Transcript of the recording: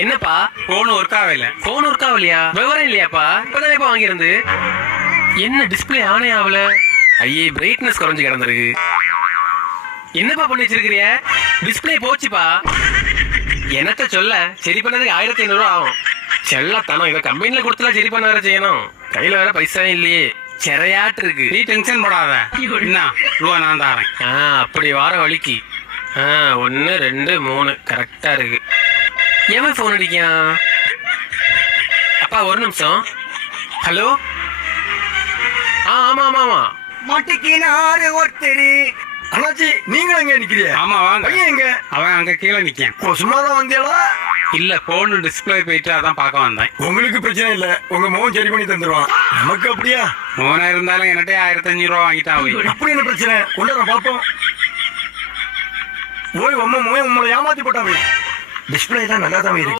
என்னப்பா phone work ஆகல. Phone work ஆகலையா? விவரம் இல்லையாப்பா? இப்பதானே வாங்கியிருந்து. என்ன டிஸ்பிளே ஆனே ஆகல? ஐயே பிரைட்னஸ் குறைஞ்சு கிடந்திருக்கு. என்னப்பா பண்ணி வச்சிருக்கிறிய? டிஸ்பிளே போச்சுப்பா. என்னத்த சொல்ல, சரி பண்ணதுக்கு 1500 ரூபா ஆகும். செல்லத்தனம், இதை கம்பெனில கொடுத்துலாம் சரி பண்ண வேற செய்யணும். கையில வேற பைசா இல்லையே, சிறையாட்டு இருக்கு. நீ டென்ஷன் போடாத. என்ன ரூபா நான் தாரேன். அப்படி வார வலிக்கு 1 2 3 கரெக்டா இருக்கு. எவன் போன் அடிக்கான்? அப்பா ஒரு நிமிஷம். ஹலோ. ஆமா ஆமா ஆமா. மாட்டிக்கினாரு ஒருத்தரு. அண்ணாச்சி நீங்களும் எங்க நிக்கிறிய? ஆமா வாங்க. பையன் எங்க? அவன் அங்க கீழே நிக்கான். சும்மாதான் வந்தியாளா? இல்ல போன் டிஸ்பிளே போயிட்டு அதான் பார்க்க வந்தேன். உங்களுக்கு பிரச்சனை இல்ல, உங்க மகன் சரி பண்ணி தந்துருவான். நமக்கு அப்படியா? மோனா இருந்தாலும் என்கிட்ட 1500 ரூபா வாங்கிட்டான். அப்படி என்ன பிரச்சனை? கொண்டாட பாப்போம். ஓய் உம்மை உங்களை ஏமாத்தி போட்டாவே. டிஸ்பிளே தான் நல்லா தான் இருக்கு.